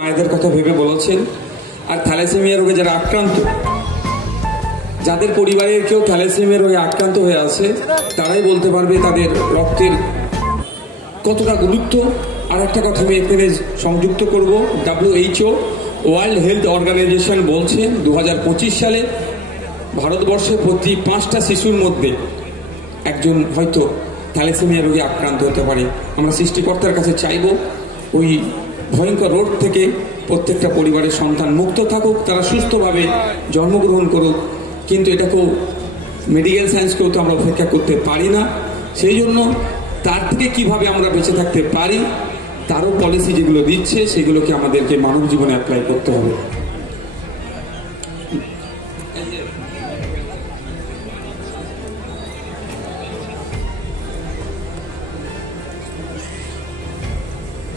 মায়েদের কথা ভেবে বলেছেন। আর থ্যালাসেমিয়া রোগে যারা আক্রান্ত, যাদের পরিবারের কেউ থ্যালাসেমিয়া রোগে আক্রান্ত হয়ে আছে, তারাই বলতে পারবে তাদের রক্তের কতটা গুরুত্ব। আর একটা কথা আমি এখানে সংযুক্ত করব, WHO ওয়ার্ল্ড হেলথ অর্গানাইজেশন বলছে 2025 সালে ভারতবর্ষে প্রতি 5টা শিশুর মধ্যে একজন হয়তো থ্যালাসেমিয়া রোগে আক্রান্ত হতে পারে। আমরা সৃষ্টিকর্তার কাছে চাইব ওই ভয়ঙ্কর রোগ থেকে প্রত্যেকটা পরিবারের সন্তান মুক্ত থাকুক, তারা সুস্থভাবে জন্মগ্রহণ করুক। কিন্তু এটাকেও মেডিকেল সায়েন্সকেও তো আমরা উপেক্ষা করতে পারি না। সেই জন্য তার থেকে কিভাবে আমরা বেঁচে থাকতে পারি তারও পলিসি যেগুলো দিচ্ছে সেগুলোকে আমাদেরকে মানব জীবনে অ্যাপ্লাই করতে হবে।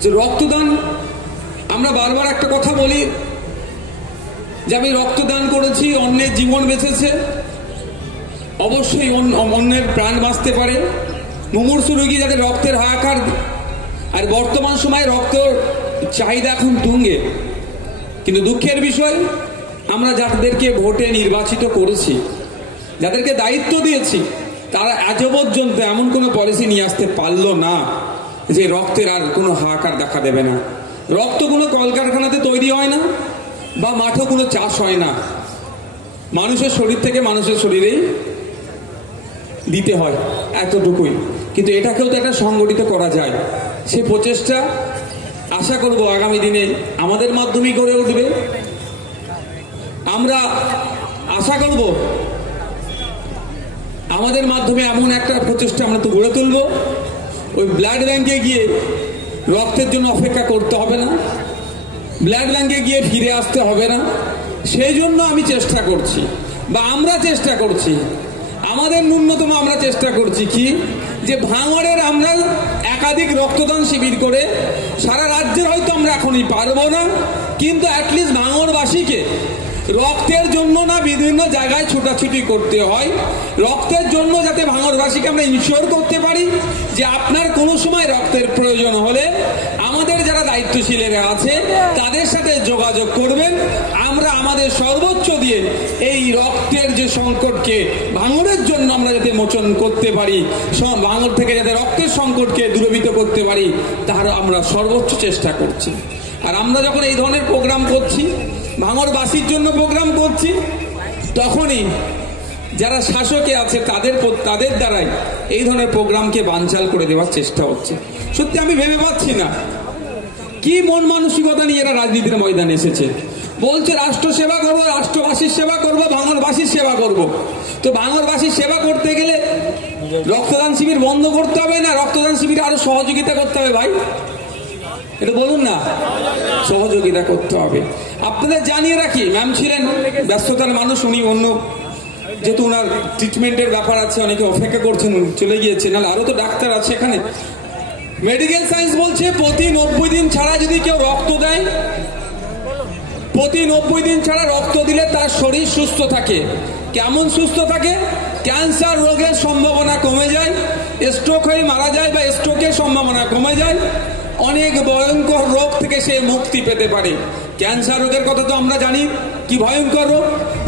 যে রক্তদান, আমরা বারবার একটা কথা বলি যে আমি রক্তদান করেছি, অন্যের জীবন বেঁচেছে। অবশ্যই অন্যের প্রাণ বাঁচতে পারে। মুমূর্ষু রোগী যাদের রক্তের হাহাকার, আর বর্তমান সময়ে রক্তের চাহিদা এখন তুঙ্গে। কিন্তু দুঃখের বিষয়, আমরা যাদেরকে ভোটে নির্বাচিত করেছি, যাদেরকে দায়িত্ব দিয়েছি, তারা আজ পর্যন্ত এমন কোনো পলিসি নিয়ে আসতে পারলো না যে রক্তের আর কোনো হাহাকার দেখা দেবে না। রক্ত কোনো কলকারখানাতে তৈরি হয় না বা মাঠে কোনো চাষ হয় না, মানুষের শরীর থেকে মানুষের শরীরেই দিতে হয়, এতটুকুই। কিন্তু এটাকেও তো একটা সংগঠিত করা যায়। সে প্রচেষ্টা আশা করব আগামী দিনে আমাদের মাধ্যমেই গড়ে উঠবে। আমরা আশা করব আমাদের মাধ্যমে এমন একটা প্রচেষ্টা আমরা তো গড়ে তুলব, ওই ব্লাড ব্যাংকে গিয়ে রক্তের জন্য অপেক্ষা করতে হবে না, ব্লাড ব্যাংকে গিয়ে ফিরে আসতে হবে না। সেই জন্য আমি চেষ্টা করছি, বা আমরা চেষ্টা করছি, আমাদের ন্যূনতম আমরা চেষ্টা করছি কি, যে ভাঙড়ের আমরা একাধিক রক্তদান শিবির করে সারা রাজ্যের হয়তো আমরা এখনই পারবো না, কিন্তু অ্যাটলিস্ট ভাঙড়বাসীকে রক্তের জন্য না বিভিন্ন জায়গায় ছোটাছুটি করতে হয়, রক্তের জন্য যাতে ভাঙড়বাসীকে আমরা ইনশিওর করতে পারি যে আপনার কোনো সময় রক্তের প্রয়োজন হলে আমাদের যারা দায়িত্বশীলেরা আছে তাদের সাথে যোগাযোগ করবেন। আমরা আমাদের সর্বোচ্চ দিয়ে এই রক্তের যে সংকটকে ভাঙড়ের জন্য আমরা যাতে মোচন করতে পারি, ভাঙড় থেকে যাতে রক্তের সংকটকে দূরীভূত করতে পারি, তার আমরা সর্বোচ্চ চেষ্টা করছি। আর আমরা যখন এই ধরনের প্রোগ্রাম করছি, ভাঙড়বাসীর জন্য প্রোগ্রাম করছি, তখনই যারা শাসকে আছে তাদের দ্বারাই এই ধরনের প্রোগ্রামকে বানচাল করে দেওয়ার চেষ্টা হচ্ছে। সত্যি আমি ভেবে পাচ্ছি না কি মন মানসিকতা নিয়ে এরা রাজনীতির ময়দানে এসেছে। বলছে রাষ্ট্র সেবা করবো, রাষ্ট্রবাসীর সেবা করবো, ভাঙড়বাসীর সেবা করব। তো ভাঙড়বাসীর সেবা করতে গেলে রক্তদান শিবির বন্ধ করতে হবে না রক্তদান শিবিরে আরো সহযোগিতা করতে হবে? ভাই এটা বলুন না, সহযোগিতা করতে হবে। আপনাদের জানিয়ে রাখি, ম্যাম ছিলেন ব্যস্ততার মানুষ, উনি অন্য যেহেতু ওনার ট্রিটমেন্টের ব্যাপার আছে, অনেকে অপেক্ষা করছেন, চলে গিয়েছে, নাহলে আরো তো ডাক্তার আছে এখানে। মেডিকেল সায়েন্স বলছে প্রতি 90 দিন ছাড়া যদি কেউ রক্ত দেয়, প্রতি 90 দিন ছাড়া রক্ত দিলে তার শরীর সুস্থ থাকে। কেমন সুস্থ থাকে? ক্যান্সার রোগের সম্ভাবনা কমে যায়, স্ট্রোক হয়ে মারা যায় বা স্ট্রোকের সম্ভাবনা কমে যায়, অনেক ভয়ঙ্কর রোগ থেকে সে মুক্তি পেতে পারে। ক্যান্সার রোগের কথা তো আমরা জানি কি ভয়ঙ্কর রোগ,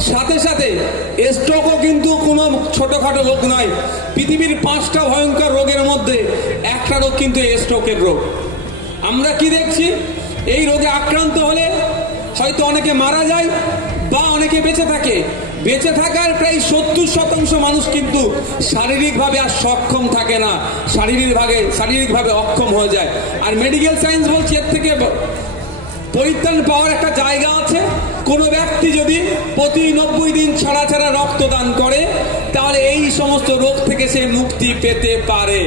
সাথে সাথে স্ট্রোকও কিন্তু কোনো ছোটখাটো রোগ নয়। পৃথিবীর 5টা ভয়ঙ্কর রোগের মধ্যে একটা রোগ কিন্তু স্ট্রোকের রোগ। আমরা কি দেখছি, এই রোগে আক্রান্ত হলে হয়তো অনেকে মারা যায় বা অনেকে বেঁচে থাকে। বেঁচে থাকার প্রায় 70% মানুষ কিন্তু শারীরিকভাবে আর সক্ষম থাকে না, শারীরিকভাবে অক্ষম হয়ে যায়। আর মেডিকেল সায়েন্স বলছে এর থেকে পরিত্রাণ পাওয়ার একটা জায়গা আছে। কোনো ব্যক্তি যদি প্রতি 90 দিন ছাড়া ছাড়া রক্তদান করে, তাহলে এই সমস্ত রোগ থেকে সে মুক্তি পেতে পারে।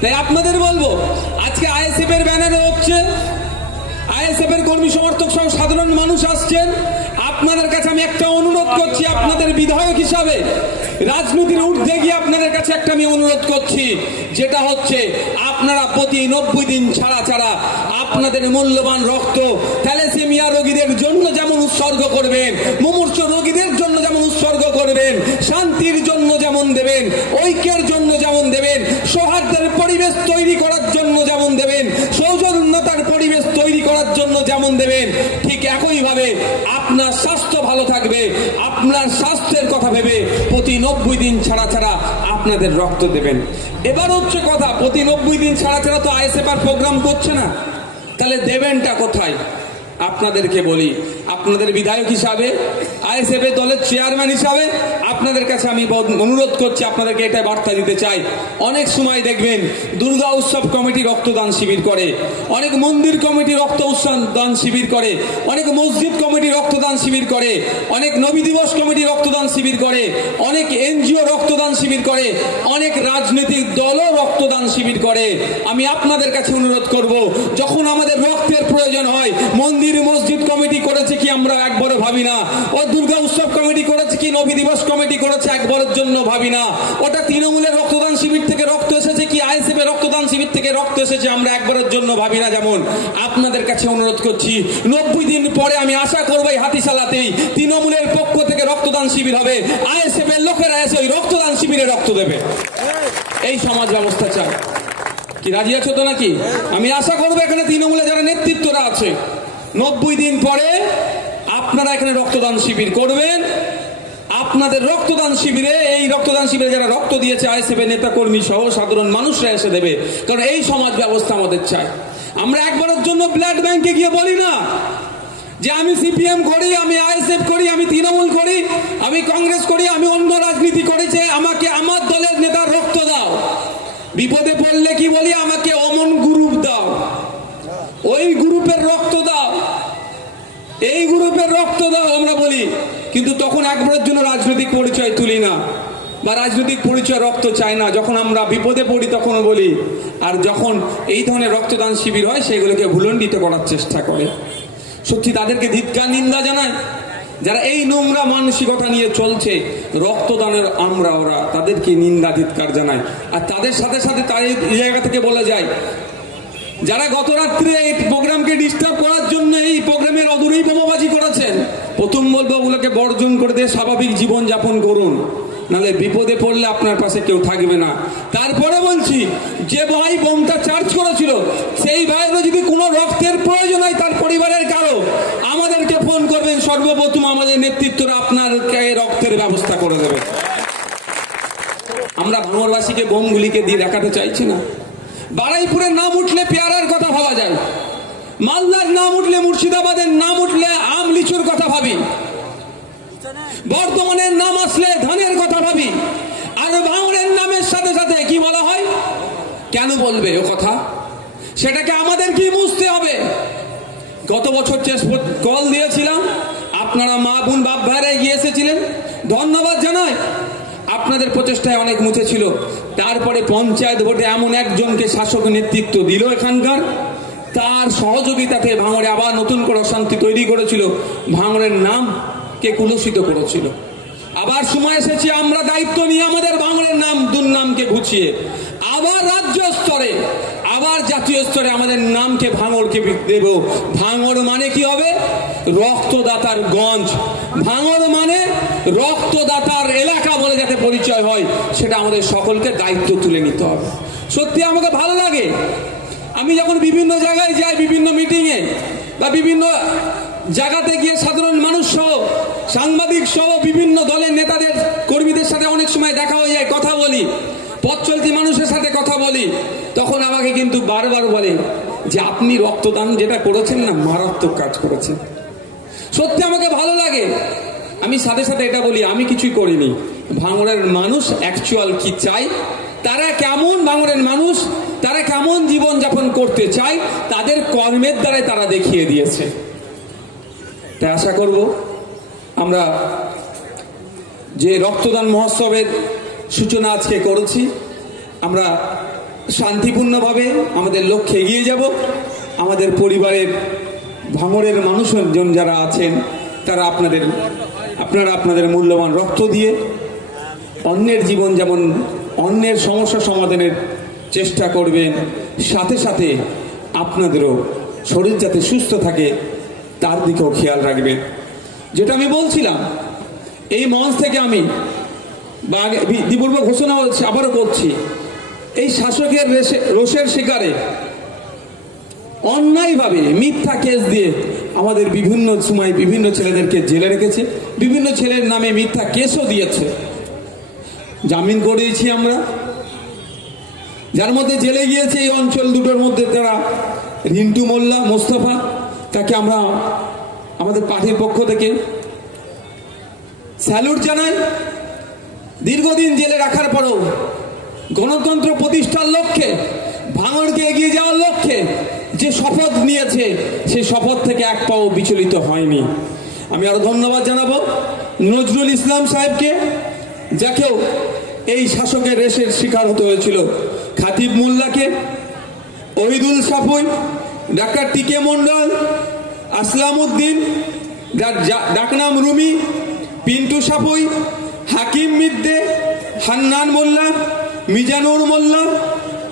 তাই আপনাদের বলবো, আজকে ISF এর ব্যানারে হচ্ছে, ISF এর কর্মী সমর্থক সহ সাধারণ মানুষ আসছেন। আপনাদের কাছে আমি একটা অনুরোধ করছি, আপনাদের বিধায়ক হিসাবে রাজনীতির ঊর্ধ্বে গিয়ে আপনাদের কাছে একটা আমি অনুরোধ করছি, যেটা হচ্ছে আপনারা প্রতি 90 দিন ছাড়া ছাড়া আপনাদের মূল্যবান রক্ত থ্যালাসেমিয়া রোগীদের জন্য যেমন উৎসর্গ করবেন, মুমূর্ষু রোগীদের জন্য যেমন উৎসর্গ করবেন, শান্তির জন্য যেমন দেবেন, ঐক্যের জন্য যেমন দেবেন, সৌহার্দ্যের পরিবেশ তৈরি করার জন্য যেমন দেবেন, সৌজন্যতার পরিবেশ তৈরি করার করার জন্য যেমন দেবেন, ঠিক একইভাবে আপনার স্বাস্থ্য ভালো থাকবে, আপনার স্বাস্থ্যের কথা ভেবে প্রতি 90 দিন ছাড়া ছাড়া আপনাদের রক্ত দেবেন। এবার হচ্ছে কথা, প্রতি 90 দিন ছাড়া ছাড়া তো আইএসএফ আর প্রোগ্রাম করছে না, তাহলে দেবেনটা কোথায়? আপনাদেরকে বলি, আপনাদের বিধায়ক হিসাবে, আইএসএফ এর দলের চেয়ারম্যান হিসাবে আপনাদের কাছে আমি অনুরোধ করছি, আপনাদেরকে এটা বার্তা দিতে চাই। অনেক সময় দেখবেন দুর্গা উৎসব কমিটি রক্তদান শিবির করে, অনেক মন্দির কমিটি রক্তদান শিবির করে, অনেক মসজিদ কমিটি রক্তদান শিবির করে, অনেক নবী দিবস কমিটি রক্তদান শিবির করে, অনেক এনজিও রক্তদান শিবির করে, অনেক রাজনৈতিক দলও রক্তদান শিবির করে। আমি আপনাদের কাছে অনুরোধ করব, যখন আমাদের রক্তের প্রয়োজন হয়, মন্দির মসজিদ কমিটি করেছে কি আমরা একবারও ভাবি না, ও দুর্গা উৎসব কমিটি করেছে কি নবী দিবস কমিটি করেছে একবারের জন্য ভাবি না, ওটা তৃণমূলের রক্তদান শিবির থেকে রক্ত এসেছে কি আইএসএফ এর রক্তদান শিবির থেকে রক্ত এসেছে আমরা একবারের জন্য ভাবি না। যেমন আপনাদের কাছে অনুরোধ করছি, 90 দিন পরে আমি আশা করবো এই হাতিশালাতেই তৃণমূলের পক্ষ থেকে রক্তদান শিবির হবে, আইএসএফ এর লোকেরা এসে ওই রক্তদান শিবিরে রক্ত দেবে। এই সমাজ ব্যবস্থা চাই কি? রাজি আছো তো নাকি? আমি আশা করবো এখানে তৃণমূলে যারা নেতৃত্বরা আছে, 90 দিন পরে আপনারা এখানে রক্তদান শিবির করবেন। আপনাদের রক্তদান শিবিরে, এই রক্তদান শিবিরে যারা রক্ত দিয়েছে আইএসএফ এর নেতা কর্মী সহ সাধারণ মানুষরা এসে দেবে, কারণ এই সমাজ ব্যবস্থা আমাদের চাই। আমরা একবারের জন্য ব্লাড ব্যাংকে গিয়ে বলি না যে আমি সিপিএম করি, আমি আইএসএফ করি, আমি তৃণমূল করি, আমি কংগ্রেস করি, আমি অন্য রাজনীতি করেছে, আমাকে আমার দলের নেতার রক্ত দাও। বিপদে পড়লে কি বলি? আমাকে অমন গ্রুপ দাও, ওই গ্রুপের রক্ত দাও, এই গ্রুপের রক্ত দাও আমরা বলি, কিন্তু তখন একবারের জন্য রাজনৈতিক পরিচয় তুলি না বা রাজনৈতিক পরিচয় রক্ত চাই না। যখন আমরা বিপদে পড়ি তখন বলি, আর যখন এই ধরনের রক্তদান শিবির হয় সেগুলোকে ভুলণ্ডিত করার চেষ্টা করে। সত্যি তাদেরকে ধিক্কার নিন্দা জানায়, যারা এই নোংরা মানসিকতা নিয়ে চলছে রক্তদানের ওরা তাদেরকে নিন্দা ধিক্কার জানায়। আর তাদের সাথে সাথে তার এই জায়গা থেকে বলা যায়, যারা গত রাত্রে এই প্রোগ্রামকে ডিস্টার্ব করার জন্য এই প্রোগ্রামের অদূরেই বোমাবাজি করেছেন, প্রথম বলবো ওগুলোকে বর্জন করে দিয়ে স্বাভাবিক জীবন যাপন করুন, নাহলে বিপদে পড়লে আপনার পাশে কেউ থাকবে না। তারপরে বলছি, যে ভাই বোমটা চার্জ করেছিল সেই ভাইয়েরও যদি কোনো রক্তের প্রয়োজন হয়, তার পরিবারের কারো, আমাদেরকে ফোন করবেন, সর্বপ্রথম আমাদের নেতৃত্বরা আপনারকে রক্তের ব্যবস্থা করে দেবে। আমরা ভাঙড়বাসীকে বোমগুলিকে দিয়ে দেখাতে চাইছি না। বারুইপুরের নাম উঠলে পেয়ারার কথা ভাবা যায়, মালদার নাম উঠলে, মুর্শিদাবাদের নাম উঠলে আম লিচুর কথা ভাবি, বর্ধমানের নাম আসলে ধানের কথা ভাবি, আর ভাঙড়ের নামের সাথে সাথে কি বলা হয়? কেন বলবে ও কথা? সেটাকে আমাদের কি বুঝতে হবে? গত বছর কল দিয়েছিলাম, আপনারা মা বোন বাপ ভাইরা এগিয়ে এসেছিলেন, ধন্যবাদ জানাই। আপনাদের প্রচেষ্টায় অনেক মুছেছিল। তারপরে পঞ্চায়েত ভোটে এমন একজনকে শাসক নেতৃত্ব দিল এখানকার, তার সহযোগিতাতে ভাঙড়ে আবার নতুন করে অশান্তি তৈরি করেছিল, ভাঙড়ের নামকে কুলুষিত করেছিল। আবার সময় এসেছে আমরা দায়িত্ব নিয়ে আমাদের ভাঙড়ের নাম দুর্নামকে ঘুচিয়ে আবার রাজ্য স্তরে, আবার জাতীয় স্তরে আমাদের নামকে ভাঙড়কে দেব। ভাঙড় মানে কি হবে? রক্তদাতার গঞ্জ। ভাঙড় মানে রক্তদাতার এলাকা বলে যাতে পরিচয় হয়, সেটা আমাদের সকলকে দায়িত্ব তুলে নিতে হবে। সত্যি আমাকে ভালো লাগে, আমি যখন বিভিন্ন জায়গায় যাই, বিভিন্ন মিটিংয়ে বা বিভিন্ন জায়গাতে গিয়ে সাধারণ মানুষ সহ, সাংবাদিক সহ বিভিন্ন দলের নেতাদের কর্মীদের সাথে অনেক সময় দেখা হয়ে যায়, কথা বলি, পথ চলতি মানুষের সাথে কথা বলি, তখন আমাকে কিন্তু বারবার বলে যে আপনি রক্তদান যেটা করেছেন না, মারাত্মক কাজ করেছেন। সত্যি আমাকে ভালো লাগে। আমি সাথে সাথে এটা বলি, আমি কিছুই করিনি, ভাঙড়ের মানুষ অ্যাকচুয়াল কি চাই, তারা কেমন ভাঙড়ের মানুষ, তারা কেমন জীবন যাপন করতে চায়, তাদের কর্মের দ্বারাই তারা দেখিয়ে দিয়েছে। তাই আশা করব আমরা যে রক্তদান মহোৎসবের সূচনা আজকে করেছি, আমরা শান্তিপূর্ণভাবে আমাদের লক্ষ্যে এগিয়ে যাব। আমাদের পরিবারের ভাঙড়ের মানুষজন যারা আছেন, তারা আপনারা আপনাদের মূল্যবান রক্ত দিয়ে অন্যের জীবন যেমন, অন্যের সমস্যা সমাধানের চেষ্টা করবেন, সাথে সাথে আপনাদেরও শরীর যাতে সুস্থ থাকে তার দিকেও খেয়াল রাখবেন। যেটা আমি বলছিলাম, এই মঞ্চ থেকে আমি বিধিপূর্ব ঘোষণা আবারও করছি, এই শাসকের রোষের শিকারে অন্যায়ভাবে মিথ্যা কেস দিয়ে আমাদের বিভিন্ন সময় বিভিন্ন ছেলেদেরকে জেলে রেখেছে, বিভিন্ন ছেলের নামে মিথ্যা কেসও দিয়েছে। জামিন করিয়েছি আমরা। যার মধ্যে জেলে গিয়েছে এই অঞ্চল দুটোর মধ্যে যারা রিন্টু মোল্লা, মোস্তফা, তাকে আমরা আমাদের পার্টির পক্ষ থেকে স্যালুট জানাই। দীর্ঘদিন জেলে রাখার পরও গণতন্ত্র প্রতিষ্ঠার লক্ষ্যে, ভাঙড়কে এগিয়ে যাওয়ার লক্ষ্যে যে শপথ নিয়েছে সেই শপথ থেকে এক পাও বিচলিত হয়নি। আমি আরো ধন্যবাদ জানাবো নজরুল ইসলাম সাহেবকে, যাকেও এই শাসকের রেশের শিকার হতে হয়েছিল, খাতিব মোল্লাকে, ওহিদুল সাফুই, ডাক্তার টিকে মন্ডল, আসলাম উদ্দিন, ডাকনাম রুমি, পিন্টু সাফুই, হাকিম মিদ্দে, হান্নান মোল্লা, মিজানুর মোল্লা,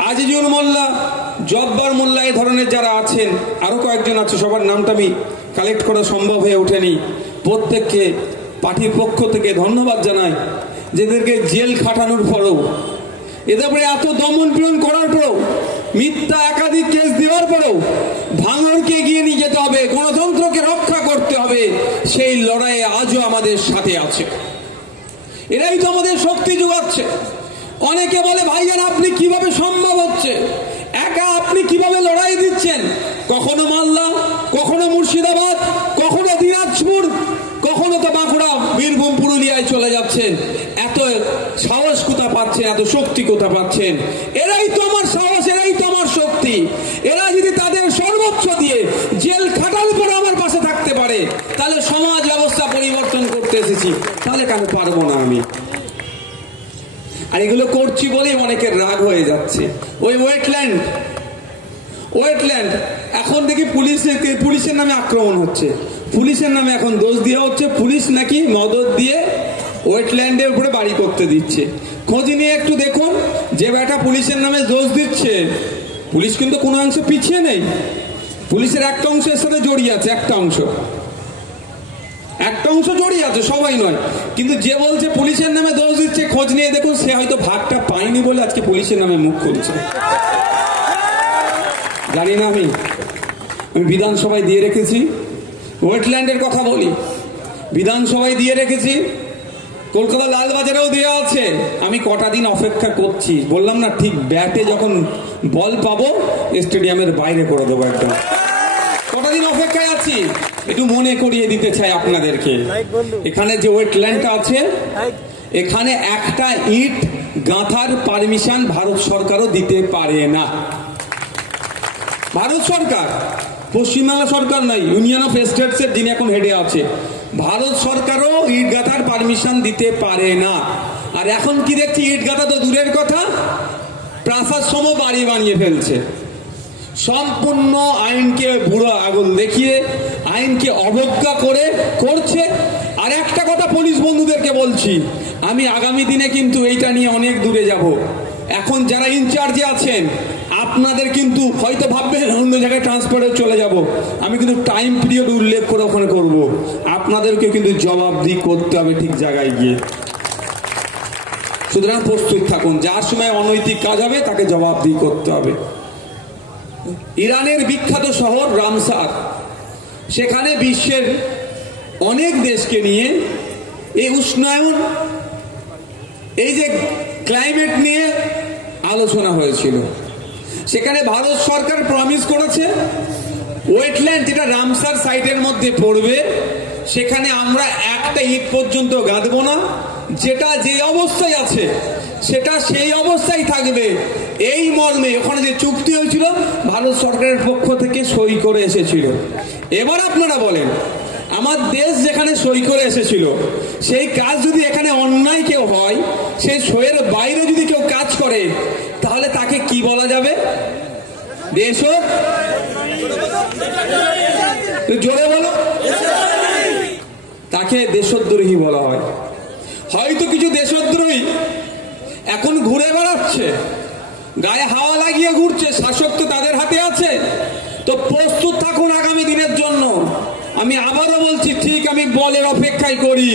আজিজুর মোল্লা, জব্বার মোল্লা, এই ধরনের যারা আছেন, আরো কয়েকজন আছে, সবার নামটা আমি কালেক্ট করা সম্ভব হয়ে ওঠেনি। প্রত্যেককে পার্টির পক্ষ থেকে ধন্যবাদ জানাই, যেদেরকে জেল খাটানোর পরেও, এদের উপরে এত দমন পীড়ন করার পরেও, মিথ্যা একাধিক কেস দেওয়ার পরেও ভাঙড়কে এগিয়ে নিয়ে যেতে হবে, গণতন্ত্রকে রক্ষা করতে হবে, সেই লড়াইয়ে আজও আমাদের সাথে আছে। এরাই তো আমাদের শক্তি যোগাচ্ছে। অনেকে বলে ভাইজান আপনি কিভাবে সম্ভব হচ্ছে, একা আপনি কিভাবে লড়াই দিচ্ছেন? কখনো মালদা, কখনো মুর্শিদাবাদ, কখনো দিনাজপুর, কখনো তো বাঁকুড়া, বীরভূম, পুরুলিয়ায় চলে যাচ্ছেন। এত সাহস কোথা পাচ্ছেন, এত শক্তি কোথা পাচ্ছেন? এরাই তো আমার সাহস, এরাই তো আমার শক্তি। এরা যদি তাদের সর্বোচ্চ দিয়ে জেল খাটার পরে আমার পাশে থাকতে পারে, তাহলে সমাজ ব্যবস্থা পরিবর্তন করতে এসেছি, তাহলে কেন পারবো না আমি? আর এগুলো করছি বলেই অনেকের রাগ হয়ে যাচ্ছে। ওই ওয়েটল্যান্ড এখন দেখি পুলিশের নামে আক্রমণ হচ্ছে, পুলিশের নামে এখন দোষ দেওয়া হচ্ছে, পুলিশ নাকি মদত দিয়ে ওয়েটল্যান্ডের উপরে বাড়ি করতে দিচ্ছে। খোঁজ নিয়ে একটু দেখুন, যে বেটা পুলিশের নামে দোষ দিচ্ছে, পুলিশ কিন্তু কোনো অংশ পিছিয়ে নেই, পুলিশের একটা অংশ এর সাথে জড়িয়ে আছে, একটা অংশ জড়িয়ে আছে, সবাই নয়। কিন্তু যে বলছে পুলিশের নামে দোষ দিচ্ছে, খোঁজ নিয়ে দেখুন, সে হয়তো ভাগটা পায়নি বলে আজকে পুলিশের নামে মুখ খুলছে। জানি না, আমি বিধানসভায় দিয়ে রেখেছি, ওয়েটল্যান্ডের কথা বলি, বিধানসভায় দিয়ে রেখেছি, কলকাতা লালবাজারেও দেওয়া আছে। আমি কটা দিন অপেক্ষা করছি, বললাম না ঠিক ব্যাটে যখন বল পাবো স্টেডিয়ামের বাইরে করে দেবো একদম। কটা দিন অপেক্ষায় আছি, একটু মনে করিয়ে দিতে চাই আপনাদেরকে। এখানে যে ওয়েটল্যান্ডটা আছে, এখানে একটা ইট গাঁথার পারমিশন ভারত সরকারও দিতে পারে না। ভারত সরকার, পশ্চিমবাংলা সরকার নয়, ইউনিয়ন অফ স্টেটস এর যিনি এখন হেডে আছে, ভারত সরকারও ইট গাঁথার পারমিশন দিতে পারে না। আর এখন কি দেখছি, ইট গাঁথা তো দূরের কথা, প্রাসাদ সম বাড়ি বানিয়ে ফেলছে। সম্পূর্ণ আইনকে বুড়ো আগুন দেখিয়ে, আইনকে অবজ্ঞা করছে। আর একটা কথা পুলিশ বন্ধুদেরকে বলছি, আমি আগামী দিনে কিন্তু এইটা নিয়ে অনেক দূরে যাব। এখন যারা ইনচার্জে আছেন, আপনাদের কিন্তু হয়তো ভাববেন অন্য জায়গায় ট্রান্সফারে চলে যাব, আমি কিন্তু টাইম পিরিয়ড উল্লেখ করে ওখানে করব। আপনাদেরকে কিন্তু জবাবদিহি করতে হবে ঠিক জায়গায় গিয়ে। সুতরাং প্রস্তুত থাকুন, যার সময় অনৈতিক কাজ হবে তাকে জবাবদিহি করতে হবে। ইরানের বিখ্যাত শহর রামসার, সেখানে বিশ্বের অনেক দেশকে নিয়ে এই উষ্ণায়ন, এই যে ক্লাইমেট নিয়ে আলোচনা হয়েছিল। সেখানে ভারত সরকার প্রমিস করেছে, ওয়েটল্যান্ড যেটা রামসার সাইটের মধ্যে পড়বে, সেখানে আমরা একটা ইট পর্যন্ত গাঁথবো না, যেটা যে অবস্থায় আছে সেটা সেই অবস্থায় থাকবে। এই মর্মে ওখানে যে চুক্তি হয়েছিল, ভারত সরকারের পক্ষ থেকে সই করে এসেছিল। এবার আপনারা বলেন, আমার দেশ যেখানে সই করে এসেছিল, সেই কাজ যদি এখানে অন্যায় কেউ হয়, সেই সইয়ের বাইরে যদি কেউ কাজ করে, তাহলে তাকে কি বলা যাবে? জোরে বলো, তাকে দেশদ্রোহী বলা হয়। হয়তো কিছু দেশদ্রোহী এখন ঘুরে বেড়াচ্ছে, গায়ে হাওয়া লাগিয়ে ঘুরছে, শাসক তো তাদের হাতে আছে। তো প্রস্তুত থাকুন আগামী দিনের জন্য। আমি আবারও বলছি, ঠিক আমি বলের অপেক্ষায় করি,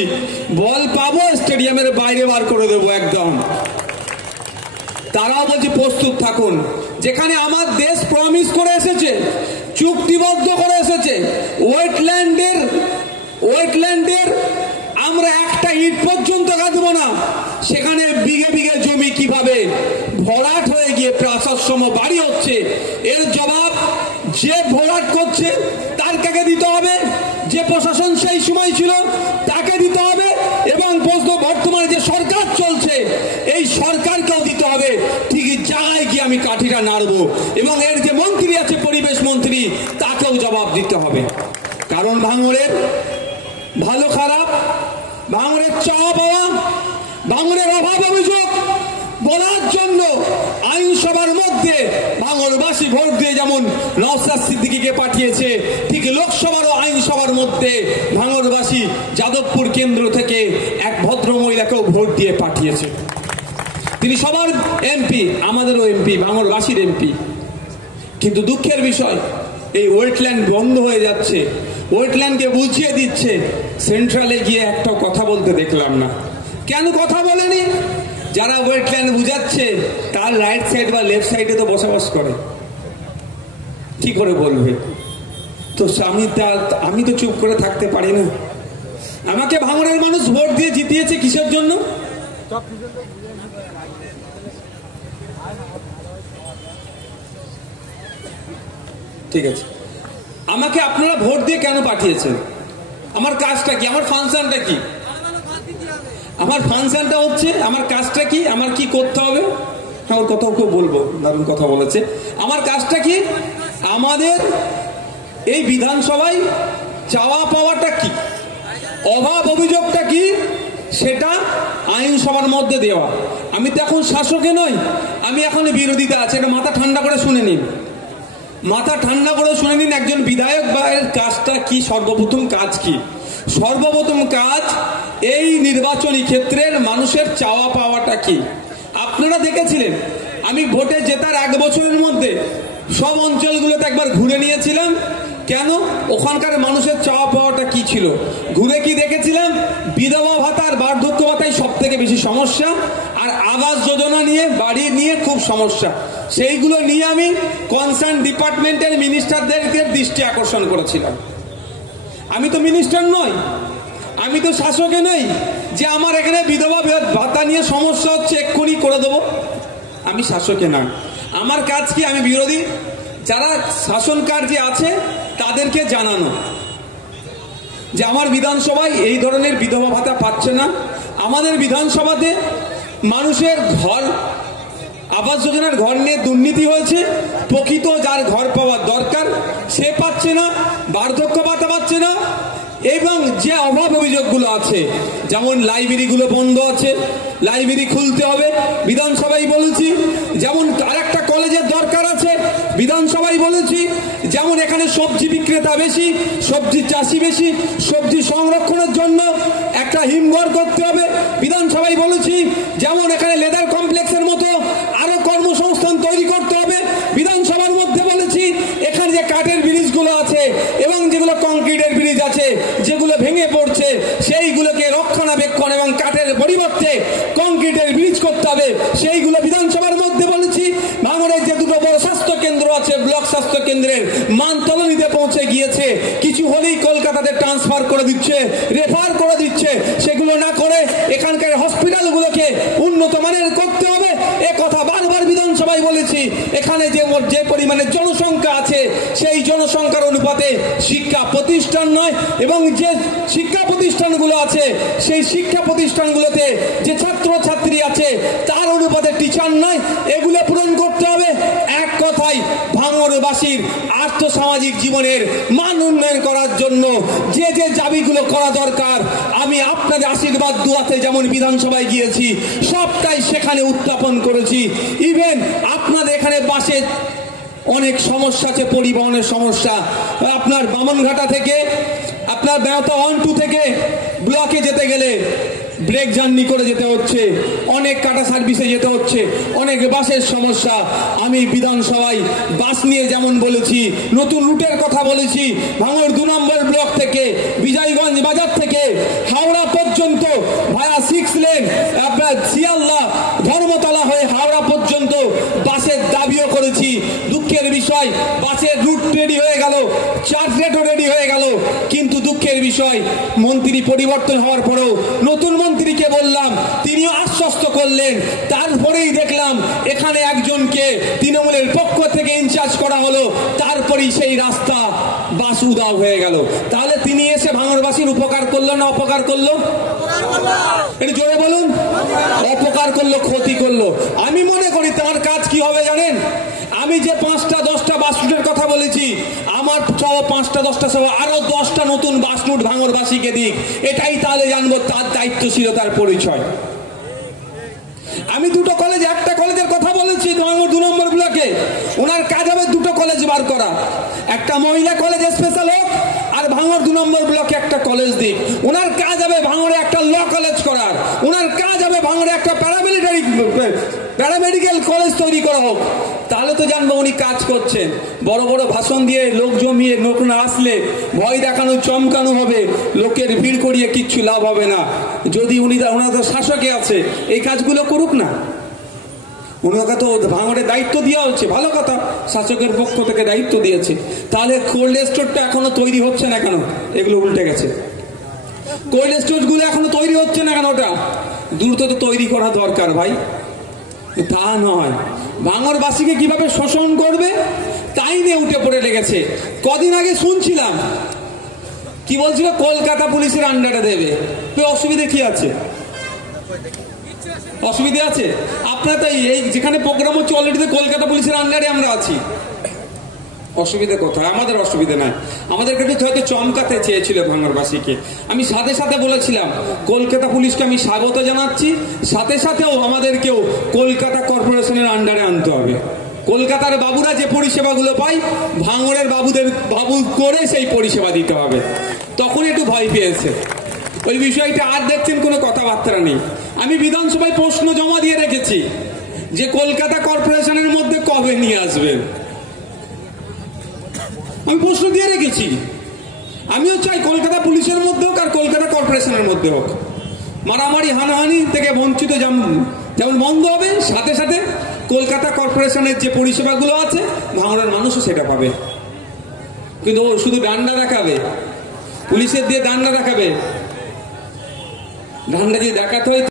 বল পাবো স্টেডিয়ামের বাইরে বার করে দেবো একদম। তারাও বলছে প্রস্তুত থাকুন। যেখানে আমার দেশ প্রমিস করে এসেছে, চুক্তিবদ্ধ করে এসেছে। ওয়েটল্যান্ডের আমরা একটা ইট পর্যন্ত গাঁথবো না। সেখানে বিঘে বিঘে জমি কিভাবে ভরাট হয়ে গিয়ে প্রাসাদসম বাড়ি হচ্ছে, এর জবাব যে ভরাট করছে তার কাকে দিতে হবে, যে প্রশাসন সেই সময় ছিল তাকে দিতে হবে, এবং বর্তমানে যে সরকার চলছে এই সরকারকেও দিতে হবে। ঠিকই জায়গায় গিয়ে আমি কাঠিটা নাড়বো, এবং এর যে মন্ত্রী আছে পরিবেশ মন্ত্রী তাকেও জবাব দিতে হবে। কারণ ভাঙড়ের ভালো খারাপ, ভাঙড়ের চাওয়া পাওয়া, ভাঙড়ের অভাব অভিযোগ বলার জন্য আইনসভার মধ্যে ভাঙড়বাসী ভোট দিয়ে যেমন নওশাদ সিদ্দিকীকে পাঠিয়েছে, ঠিক লোকসভার আইনসভার মধ্যে ভাঙড়বাসী যাদবপুর কেন্দ্র থেকে এক ভদ্র মহিলাকেও ভোট দিয়ে পাঠিয়েছে। তিনি সবার এমপি, আমাদেরও এমপি, ভাঙড়বাসীর এমপি। কিন্তু দুঃখের বিষয় এই ওয়েটল্যান্ড বন্ধ হয়ে যাচ্ছে, ওয়েটল্যান্ডকে বুঝিয়ে দিচ্ছে। সেন্ট্রালে গিয়ে একটা কথা বলতে দেখলাম না। কেন কথা বলেনি? যারা ওয়েটল্যান্ড বুঝাচ্ছে তার রাইট সাইড বা লেফট সাইডে তো বসবাস করে, কি করে বলবে? তো আমি তো চুপ করে থাকতে পারি না। আমাকে ভাঙড়ের মানুষ ভোট দিয়ে জিতিয়েছে কিসের জন্য? ঠিক আছে, আমাকে আপনারা ভোট দিয়ে কেন পাঠিয়েছেন? আমার কাজটা কি? আমার ফাংশনটা কি? আমার ফাংশনটা হচ্ছে, আমার কাজটা কি, আমার কি করতে হবে? আমার কথাও কেউ বলবো, দারুণ কথা বলেছে। আমার কাজটা কি? আমাদের এই বিধানসভায় চাওয়া পাওয়াটা কি, অভাব অভিযোগটা কি, সেটা আইনসভার মধ্যে দেওয়া। আমি তো এখন শাসকে নই, আমি এখন বিরোধিতা আছে। এটা মাথা ঠান্ডা করে শুনে নিন, মাথা ঠান্ডা করে শুনে নিন। একজন বিধায়ক বা এর কাজটা কি? সর্বপ্রথম কাজ কি? সর্বপ্রথম কাজ এই নির্বাচনী ক্ষেত্রের মানুষের চাওয়া পাওয়াটা কি। আপনারা দেখেছিলেন আমি ভোটে জেতার 1 বছরের মধ্যে সব অঞ্চলগুলোতে একবার ঘুরে নিয়েছিলাম। কেন? ওখানকার মানুষের চাওয়া পাওয়াটা কি ছিল ঘুরে কি দেখেছিলাম। বিধবা ভাতা আর বার্ধক্য ভাতাই সব থেকে বেশি সমস্যা, আর আবাস যোজনা নিয়ে, বাড়ি নিয়ে খুব সমস্যা। সেইগুলো নিয়ে আমি কনসার্ন ডিপার্টমেন্টের মিনিস্টারদেরকে দৃষ্টি আকর্ষণ করেছিলাম। আমি তো মিনিস্টার নই, আমি তো শাসকে নই যে আমার এখানে বিধবা ভাতা নিয়ে সমস্যা হচ্ছে এক্ষুনি করে দেবো। আমি শাসকে নয়। আমার কাজ কি? আমি বিরোধী যারা শাসন কার্যে আছে তাদেরকে জানানো যে আমার বিধানসভায় এই ধরনের বিধবা ভাতা পাচ্ছে না। আমাদের বিধানসভাতে মানুষের ঘর, আবাস যোজনার ঘর নিয়ে দুর্নীতি হয়েছে। প্রকৃত যার ঘর পাওয়ার দরকার সে পাচ্ছে না, বার্ধক্য ভাতা পাচ্ছে না। এবং যে অভাব অভিযোগগুলো আছে, যেমন লাইব্রেরিগুলো বন্ধ আছে, লাইব্রেরি খুলতে হবে, বিধানসভায় বলেছি। যেমন আরেকটা কলেজের দরকার আছে, বিধানসভায় বলেছি। যেমন এখানে সবজি বিক্রেতা বেশি, সবজি চাষি বেশি, সবজি সংরক্ষণের জন্য একটা হিমঘর করতে হবে, বিধানসভায় বলেছি। যেমন এখানে লেদার কমপ্লেক্সের মতো আরো কর্মসংস্থান তৈরি করতে হবে, বিধানসভার মধ্যে বলেছি। এখানে যে কাঠের ব্রিজগুলো আছে এবং যেগুলো কংক্রিটের ব্রিজ আছে যেগুলো ভেঙে পড়ছে, সেইগুলোকে রক্ষণাবেক্ষণ এবং কাঠের পরিবর্তে কংক্রিটের ব্রিজ করতে হবে, সেইগুলো বিধানসভার মধ্যে বলেছি। ভাঙড়ের যে দুটো বড় স্বাস্থ্য কেন্দ্র আছে, ব্লক স্বাস্থ্য কেন্দ্রের মান তলানিতে পৌঁছে গিয়েছে, কিছু হলেই কলকাতাতে ট্রান্সফার করে দিচ্ছে, রেফার করে দিচ্ছে। সেগুলো না করে এখানকার হসপিটালগুলোকে উন্নত মানের করতে হবে, এ কথা বারবার বিধানসভায় বলেছি। এখানে যে পরিমাণে জনসংখ্যা আছে সেই জনসংখ্যার অনুপাতে শিক্ষা প্রতিষ্ঠান নয়, এবং যে শিক্ষা প্রতিষ্ঠানগুলো আছে সেই শিক্ষা প্রতিষ্ঠানগুলোতে যে ছাত্র ছাত্রী আছে তার অনুপাতে টিচার নয়। এগুলো পূরণ করতে হবে। এক কথায় ভাঙড়বাসীর আর্থসামাজিক জীবনের মান উন্নয়ন করার জন্য যে যে দাবিগুলো করা দরকার, আমি আপনাদের আশীর্বাদ দুয়াতে যেমন বিধানসভায় গিয়েছি সবটাই সেখানে উত্থাপন করেছি। ইভেন আপনাদের এখানে বাসে অনেক সমস্যা আছে, পরিবহনের সমস্যা। আপনার বামনঘাটা থেকে, আপনার বেওতা 1-2 থেকে ব্লকে যেতে গেলে ব্রেক জার্নি করে যেতে হচ্ছে, অনেক কাটা সার্ভিসে যেতে হচ্ছে, অনেক বাসের সমস্যা। আমি বিধানসভায় বাস নিয়ে যেমন বলেছি, নতুন রুটের কথা বলেছি। ভাঙড় 2 নম্বর ব্লক থেকে বিজয়গঞ্জ বাজার থেকে হাওড়া পর্যন্ত ভায়া 6 লেন, আপনার শিয়ালদা ধর্মতলা হয়ে হাওড়া পর্যন্ত বাসের দাবিও করেছি। দুঃখের বিষয় বিষয়, বাসের রুট রেডি হয়ে গেল, চার্জ রেটও রেডি হয়ে গেল, কিন্তু দুঃখের বিষয় মন্ত্রী পরিবর্তন হওয়ার পরেও নতুন মন্ত্রীকে বললাম, তিনিও আশ্বস্ত করলেন, তারপরেই দেখলাম এখানে একজনকে তৃণমূলের পক্ষ থেকে ইনচার্জ করা হলো, তারপরেই সেই রাস্তা বাস উধাও হয়ে গেল। তাহলে তিনি এসে ভাঙড়বাসীর উপকার করলো না অপকার করলো? একটু জোরে বলুন। অপকার করলো, ক্ষতি করলো। আমি মনে করি তার কাজ কি হবে জানেন? আমি যে 5টা 10টা বাস রুটের কথা বলেছি, আমার সহ 5টা 10টা সহ আরো 10টা নতুন বাস রুট ভাঙড়বাসীকে দিক, এটাই তাহলে জানবো তার দায়িত্বশীলতার পরিচয়। আমি দুটো কলেজ, একটা কলেজের কথা বলেছি ভাঙড় 2 নম্বর ব্লকে, ওনার কাজ হবে দুটো কলেজ বার করা, একটা মহিলা কলেজ স্পেশাল হোক আর ভাঙড় 2 নম্বর ব্লকে একটা কলেজ দিক। ওনার কাজ হবে ভাঙড়ে একটা ল কলেজ করার, ওনার কাজ হবে ভাঙড়ে একটা প্যারামেডিক্যাল কলেজ তৈরি করা হোক। তাহলে তো জানবো উনি কাজ করছেন। বড় বড় ভাষণ দিয়ে লোক জমিয়ে লোক না আসলে ভয় দেখানো চমকানো হবে, লোকের ভিড় করিয়ে কিচ্ছু লাভ হবে না। যদি ওনাদের শাসকে আছে এই কাজগুলো করুক না, ওনাকে তো ভাঙড়ের দায়িত্ব দেওয়া হচ্ছে, ভালো কথা, শাসকের পক্ষ থেকে দায়িত্ব দিয়েছে। তাহলে কোল্ড স্টোরটা এখনো তৈরি হচ্ছে না কেন? এগুলো উল্টে গেছে। কোল্ড স্টোর গুলো এখনো তৈরি হচ্ছে না কেন? ওটা দ্রুত তো তৈরি করা দরকার ভাই। তা নয়, ভাঙড়বাসীকে কিভাবে শোষণ করবে তাই নিয়ে উঠে পড়ে লেগেছে। কদিন আগে শুনছিলাম কি বলছিল, কলকাতা পুলিশের আন্ডারে দেবে। অসুবিধা কি আছে? অসুবিধা আছে? আপনার তো এই যেখানে প্রোগ্রাম হচ্ছে অলরেডি তো কলকাতা পুলিশের আন্ডারে আমরা আছি, অসুবিধা কোথায়? আমাদের অসুবিধা নাই। আমাদের কাছে হয়তো চমকাতে চেয়েছিল ভাঙড়বাসীকে। আমি সাথে সাথে বলেছিলাম কলকাতা পুলিশকে আমি স্বাগত জানাচ্ছি, সাথে সাথেও আমাদেরকেও কলকাতা কর্পোরেশনের আন্ডারে আনতে হবে। কলকাতার বাবুরা যে পরিষেবাগুলো পায় ভাঙড়ের বাবু করে সেই পরিষেবা দিতে হবে। তখন একটু ভয় পেয়েছে ওই বিষয়টা। আর দেখছেন কোনো কথাবার্তা নেই। আমি বিধানসভায় প্রশ্ন জমা দিয়ে রেখেছি যে কলকাতা কর্পোরেশনের মধ্যে কবে নিয়ে আসবেন, আমি প্রশ্ন দিয়ে রেখেছি। আমিও চাই কলকাতা পুলিশের মধ্যে হোক আর কলকাতা কর্পোরেশনের মধ্যে হোক, মারামারি হানাহানি থেকে বঞ্চিত যেমন বন্ধ হবে, সাথে সাথে কলকাতা কর্পোরেশনের যে পরিষেবাগুলো আছে ভাঙড়ের মানুষও সেটা পাবে। কিন্তু ও শুধু ডান্ডা দেখাবে, পুলিশের দিয়ে ডান্ডা দেখাবে, ডান্ডা দিয়ে দেখাতে হয়।